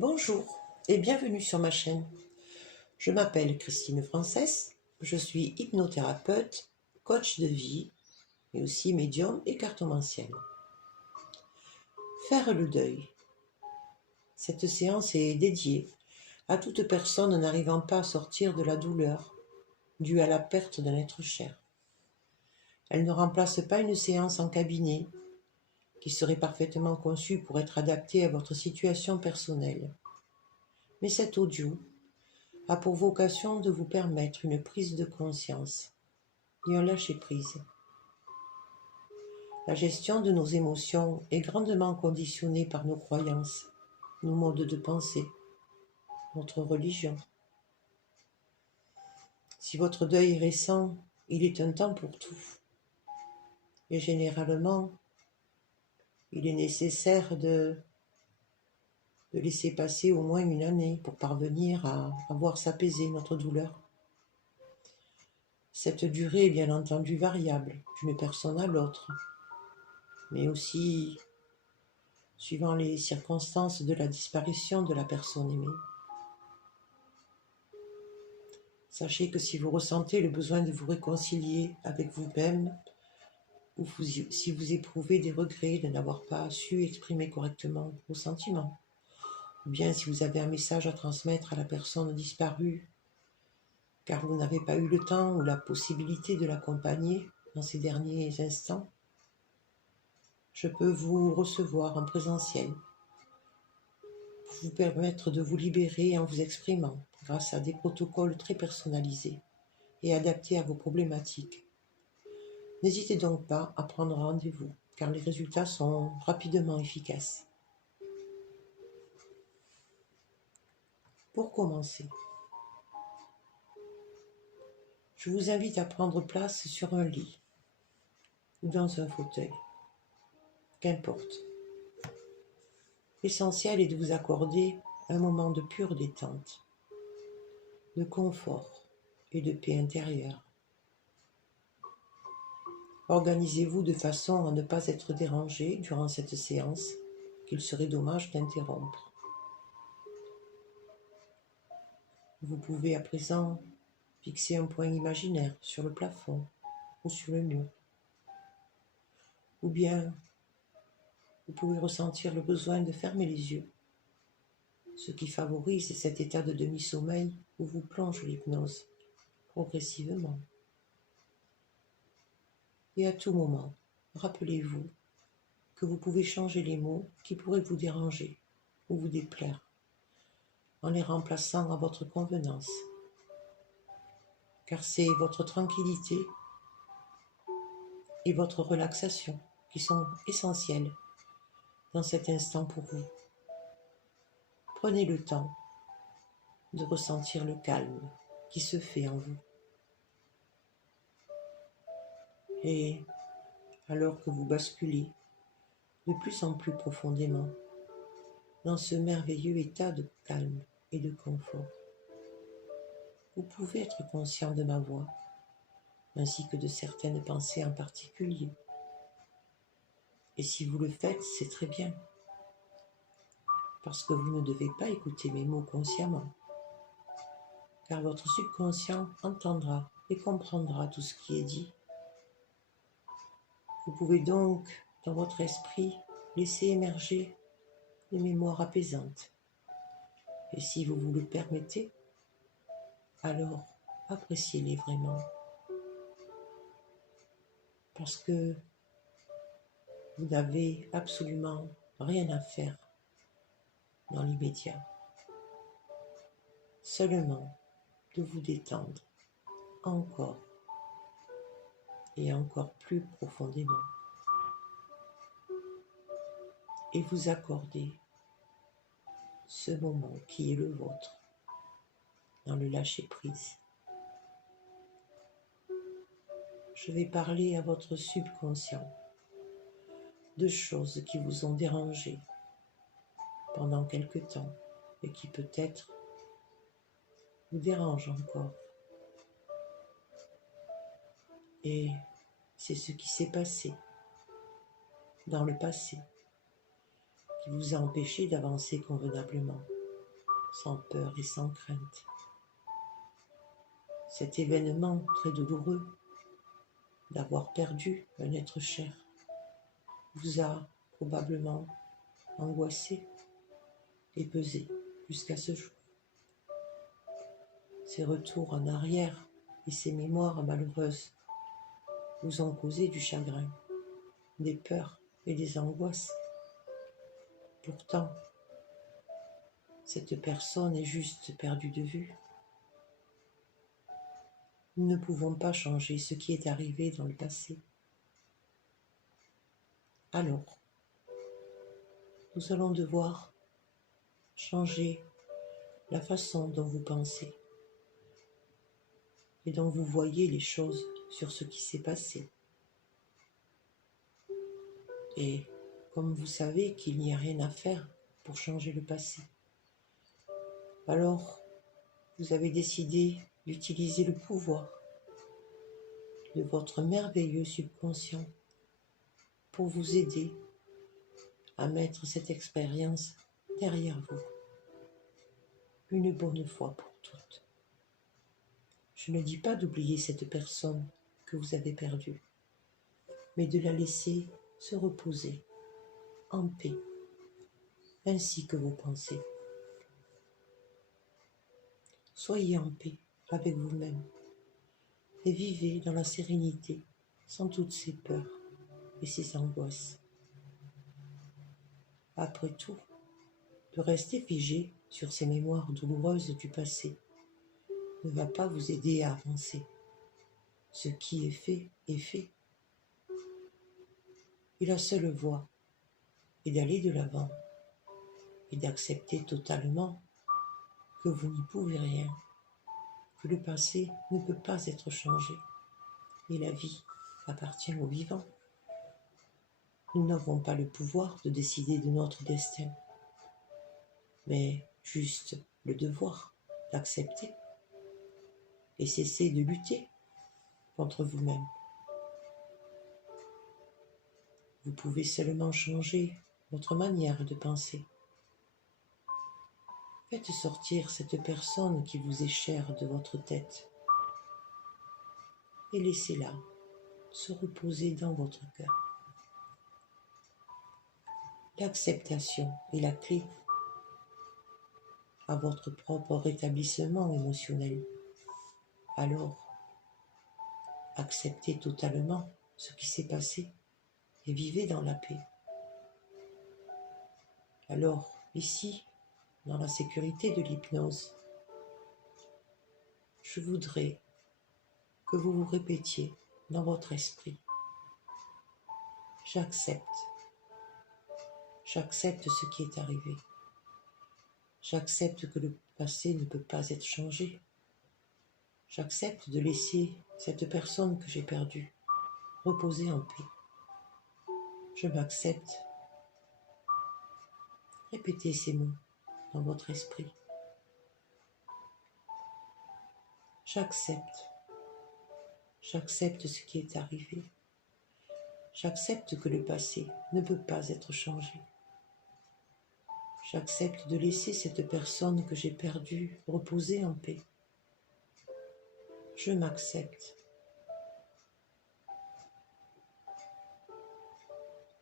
Bonjour et bienvenue sur ma chaîne. Je m'appelle Christine Frances, je suis hypnothérapeute, coach de vie, mais aussi médium et cartomancienne. Faire le deuil. Cette séance est dédiée à toute personne n'arrivant pas à sortir de la douleur due à la perte d'un être cher. Elle ne remplace pas une séance en cabinet qui serait parfaitement conçue pour être adaptée à votre situation personnelle. Mais cet audio a pour vocation de vous permettre une prise de conscience et un lâcher-prise. La gestion de nos émotions est grandement conditionnée par nos croyances, nos modes de pensée, notre religion. Si votre deuil est récent, il est un temps pour tout. Et généralement, il est nécessaire de laisser passer au moins une année pour parvenir à voir s'apaiser notre douleur. Cette durée est bien entendu variable d'une personne à l'autre, mais aussi suivant les circonstances de la disparition de la personne aimée. Sachez que si vous ressentez le besoin de vous réconcilier avec vous-même, ou si vous éprouvez des regrets de n'avoir pas su exprimer correctement vos sentiments, ou bien si vous avez un message à transmettre à la personne disparue, car vous n'avez pas eu le temps ou la possibilité de l'accompagner dans ces derniers instants, je peux vous recevoir en présentiel pour vous permettre de vous libérer en vous exprimant grâce à des protocoles très personnalisés et adaptés à vos problématiques. N'hésitez donc pas à prendre rendez-vous, car les résultats sont rapidement efficaces. Pour commencer, je vous invite à prendre place sur un lit ou dans un fauteuil, qu'importe. L'essentiel est de vous accorder un moment de pure détente, de confort et de paix intérieure. Organisez-vous de façon à ne pas être dérangé durant cette séance qu'il serait dommage d'interrompre. Vous pouvez à présent fixer un point imaginaire sur le plafond ou sur le mur. Ou bien, vous pouvez ressentir le besoin de fermer les yeux, ce qui favorise cet état de demi-sommeil où vous plonge l'hypnose progressivement. Et à tout moment, rappelez-vous que vous pouvez changer les mots qui pourraient vous déranger ou vous déplaire en les remplaçant à votre convenance, car c'est votre tranquillité et votre relaxation qui sont essentielles dans cet instant pour vous. Prenez le temps de ressentir le calme qui se fait en vous. Et alors que vous basculez de plus en plus profondément dans ce merveilleux état de calme et de confort, vous pouvez être conscient de ma voix, ainsi que de certaines pensées en particulier. Et si vous le faites, c'est très bien, parce que vous ne devez pas écouter mes mots consciemment, car votre subconscient entendra et comprendra tout ce qui est dit. Vous pouvez donc, dans votre esprit, laisser émerger des mémoires apaisantes. Et si vous vous le permettez, alors appréciez-les vraiment. Parce que vous n'avez absolument rien à faire dans l'immédiat. Seulement de vous détendre encore et encore plus profondément. Et vous accorder ce moment qui est le vôtre dans le lâcher-prise. Je vais parler à votre subconscient de choses qui vous ont dérangé pendant quelque temps et qui peut-être vous dérangent encore. Et c'est ce qui s'est passé dans le passé qui vous a empêché d'avancer convenablement. sans peur et sans crainte. Cet événement très douloureux d'avoir perdu un être cher vous a probablement angoissé et pesé jusqu'à ce jour. Ces retours en arrière et ces mémoires malheureuses vous ont causé du chagrin, des peurs et des angoisses. Pourtant, cette personne est juste perdue de vue. Nous ne pouvons pas changer ce qui est arrivé dans le passé. Alors, nous allons devoir changer la façon dont vous pensez et dont vous voyez les choses sur ce qui s'est passé. Et comme vous savez qu'il n'y a rien à faire pour changer le passé, alors vous avez décidé d'utiliser le pouvoir de votre merveilleux subconscient pour vous aider à mettre cette expérience derrière vous, une bonne fois pour toutes. Je ne dis pas d'oublier cette personne que vous avez perdue, mais de la laisser se reposer en paix, ainsi que vos pensées. Soyez en paix avec vous-même et vivez dans la sérénité, sans toutes ces peurs et ces angoisses. Après tout, de rester figé sur ces mémoires douloureuses du passé ne va pas vous aider à avancer. Ce qui est fait est fait. Et la seule voie est d'aller de l'avant et d'accepter totalement que vous n'y pouvez rien, que le passé ne peut pas être changé et la vie appartient aux vivants. Nous n'avons pas le pouvoir de décider de notre destin, mais juste le devoir d'accepter et cesser de lutter contre vous-même. Vous pouvez seulement changer votre manière de penser. Faites sortir cette personne qui vous est chère de votre tête et laissez-la se reposer dans votre cœur. L'acceptation est la clé à votre propre rétablissement émotionnel. Alors, acceptez totalement ce qui s'est passé et vivez dans la paix. Alors, ici, dans la sécurité de l'hypnose, je voudrais que vous vous répétiez dans votre esprit: j'accepte. J'accepte ce qui est arrivé. J'accepte que le passé ne peut pas être changé. J'accepte de laisser cette personne que j'ai perdue reposer en paix. Je m'accepte. Répétez ces mots dans votre esprit. J'accepte. J'accepte ce qui est arrivé. J'accepte que le passé ne peut pas être changé. J'accepte de laisser cette personne que j'ai perdue reposer en paix. Je m'accepte.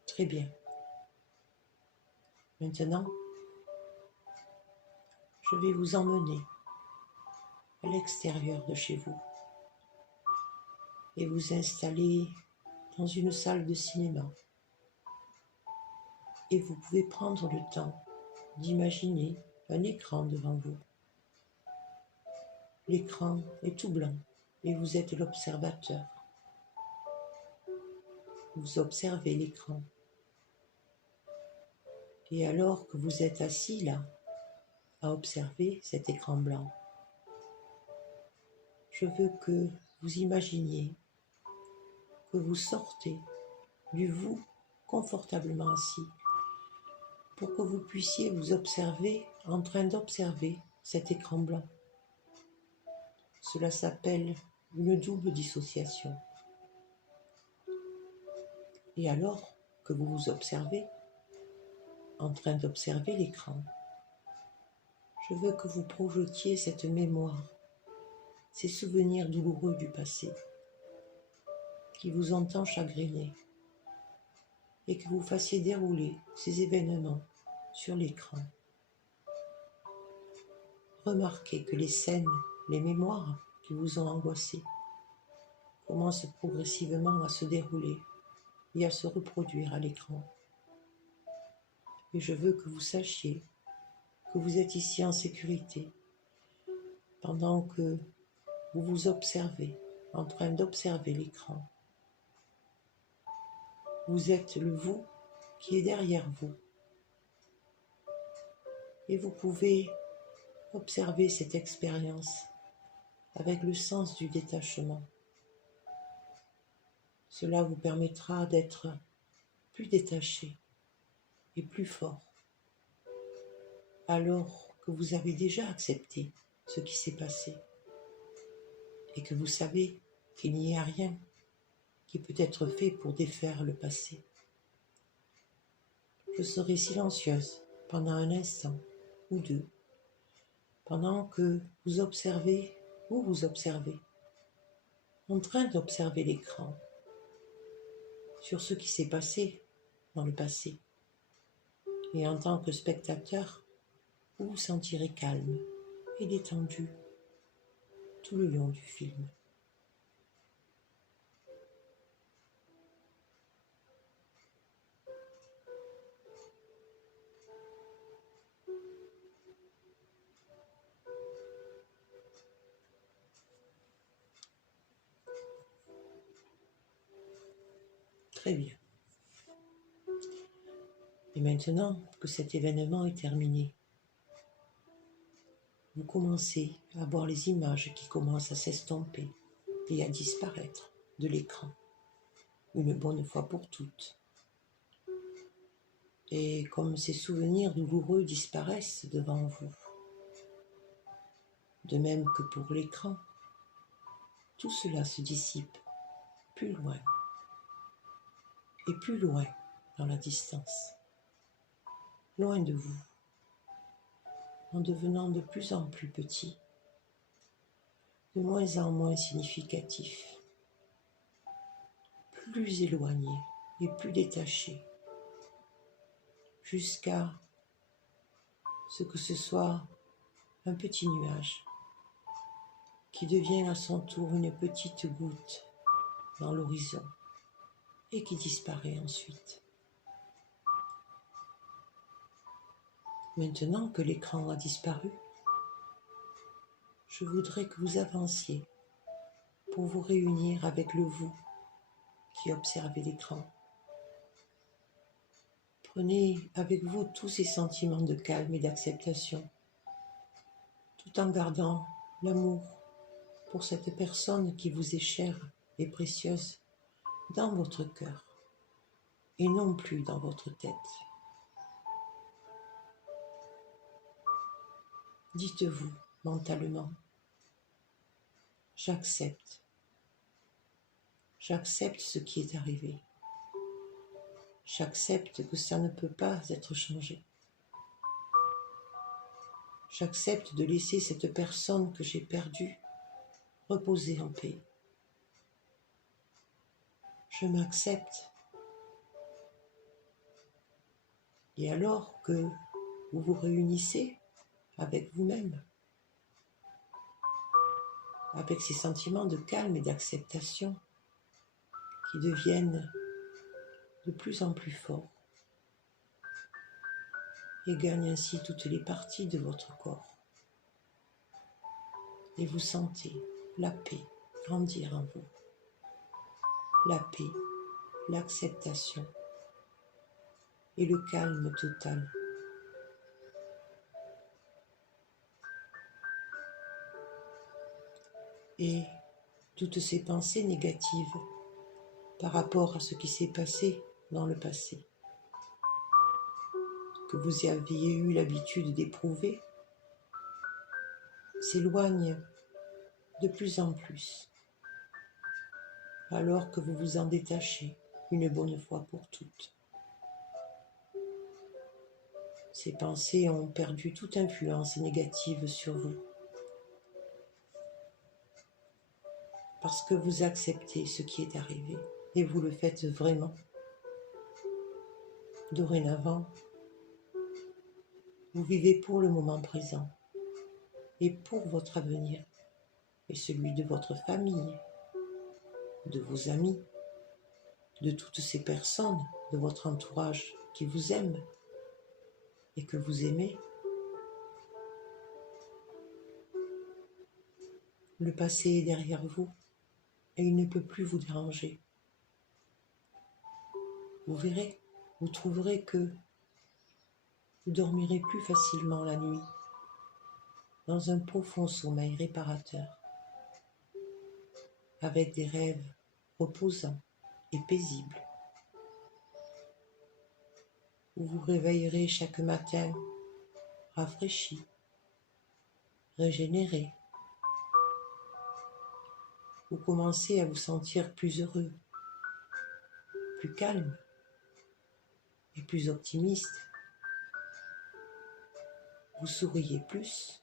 Très bien. Maintenant, je vais vous emmener à l'extérieur de chez vous et vous installer dans une salle de cinéma. Et vous pouvez prendre le temps d'imaginer un écran devant vous. L'écran est tout blanc et vous êtes l'observateur. Vous observez l'écran. Et alors que vous êtes assis là, à observer cet écran blanc, je veux que vous imaginiez que vous sortez du vous confortablement assis pour que vous puissiez vous observer en train d'observer cet écran blanc. Cela s'appelle une double dissociation. Et alors que vous vous observez en train d'observer l'écran, Je veux que vous projetiez cette mémoire, ces souvenirs douloureux du passé qui vous ont tant chagriné et que vous fassiez dérouler ces événements sur l'écran. Remarquez que les scènes, les mémoires qui vous ont angoissé commencent progressivement à se dérouler et à se reproduire à l'écran. Et je veux que vous sachiez que vous êtes ici en sécurité pendant que vous vous observez, en train d'observer l'écran. Vous êtes le vous qui est derrière vous. Et vous pouvez observer cette expérience avec le sens du détachement. Cela vous permettra d'être plus détaché et plus fort, alors que vous avez déjà accepté ce qui s'est passé et que vous savez qu'il n'y a rien qui peut être fait pour défaire le passé. Je serai silencieuse pendant un instant ou deux, pendant que vous observez, en train d'observer l'écran sur ce qui s'est passé dans le passé. Et en tant que spectateur, vous vous sentirez calme et détendu tout le long du film. Très bien. Et maintenant que cet événement est terminé, vous commencez à voir les images qui commencent à s'estomper et à disparaître de l'écran, une bonne fois pour toutes. Et comme ces souvenirs douloureux disparaissent devant vous, de même que pour l'écran, tout cela se dissipe plus loin et plus loin dans la distance, loin de vous, en devenant de plus en plus petit, de moins en moins significatif, plus éloigné et plus détaché, jusqu'à ce que ce soit un petit nuage qui devient à son tour une petite goutte dans l'horizon et qui disparaît ensuite. Maintenant que l'écran a disparu, je voudrais que vous avanciez pour vous réunir avec le vous qui observez l'écran. Prenez avec vous tous ces sentiments de calme et d'acceptation, tout en gardant l'amour pour cette personne qui vous est chère et précieuse dans votre cœur et non plus dans votre tête. Dites-vous mentalement, j'accepte ce qui est arrivé. J'accepte que ça ne peut pas être changé. J'accepte de laisser cette personne que j'ai perdue reposer en paix. Je m'accepte. Et alors que vous vous réunissez avec vous-même, avec ces sentiments de calme et d'acceptation qui deviennent de plus en plus forts et gagnent ainsi toutes les parties de votre corps. Et vous sentez la paix grandir en vous. La paix, l'acceptation et le calme total. Et toutes ces pensées négatives par rapport à ce qui s'est passé dans le passé, que vous aviez eu l'habitude d'éprouver, s'éloignent de plus en plus, alors que vous vous en détachez une bonne fois pour toutes. Ces pensées ont perdu toute influence négative sur vous. Parce que vous acceptez ce qui est arrivé et vous le faites vraiment. Dorénavant, vous vivez pour le moment présent et pour votre avenir et celui de votre famille, de vos amis, de toutes ces personnes de votre entourage qui vous aiment et que vous aimez. Le passé est derrière vous et il ne peut plus vous déranger. Vous verrez, vous trouverez que vous dormirez plus facilement la nuit, dans un profond sommeil réparateur, avec des rêves reposants et paisibles. Vous vous réveillerez chaque matin rafraîchi, régénéré. Vous commencez à vous sentir plus heureux, plus calme et plus optimiste. Vous souriez plus.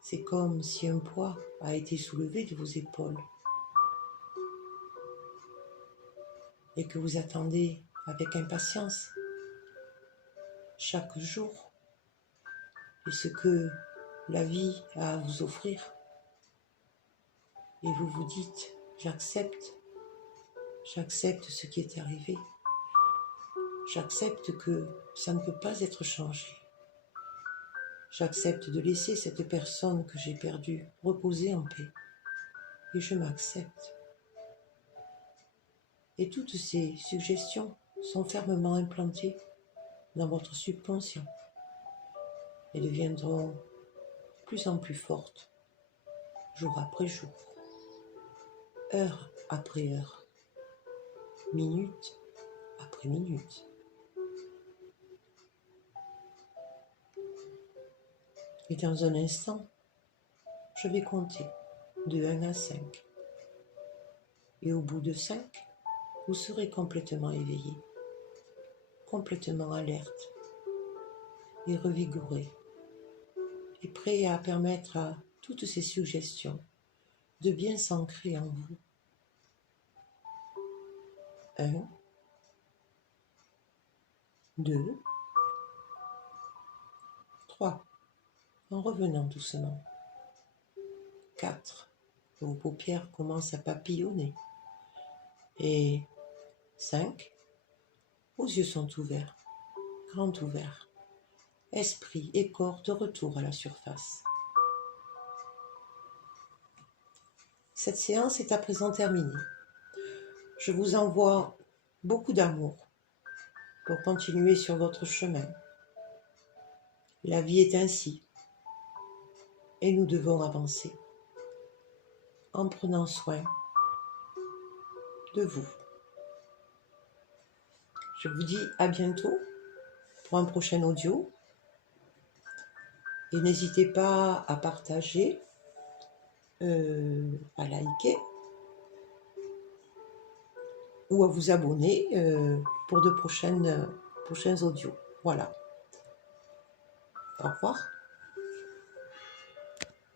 C'est comme si un poids a été soulevé de vos épaules et que vous attendez avec impatience chaque jour et ce que la vie a à vous offrir. Et vous vous dites, j'accepte ce qui est arrivé. J'accepte que ça ne peut pas être changé. J'accepte de laisser cette personne que j'ai perdue reposer en paix. Et je m'accepte. Et toutes ces suggestions sont fermement implantées dans votre subconscient et deviendront de plus en plus fortes, jour après jour, heure après heure, minute après minute. Et dans un instant, je vais compter de 1 à 5. Et au bout de 5, vous serez complètement éveillé, complètement alerte et revigoré, et prêt à permettre à toutes ces suggestions de bien s'ancrer en vous. 1, 2, 3. En revenant doucement. 4. Vos paupières commencent à papillonner. Et 5. Vos yeux sont ouverts, grands ouverts. Esprit et corps de retour à la surface. Cette séance est à présent terminée. Je vous envoie beaucoup d'amour pour continuer sur votre chemin. La vie est ainsi. Et nous devons avancer en prenant soin de vous. Je vous dis à bientôt pour un prochain audio. Et n'hésitez pas à partager, à liker ou à vous abonner pour de prochains audios. Voilà. Au revoir.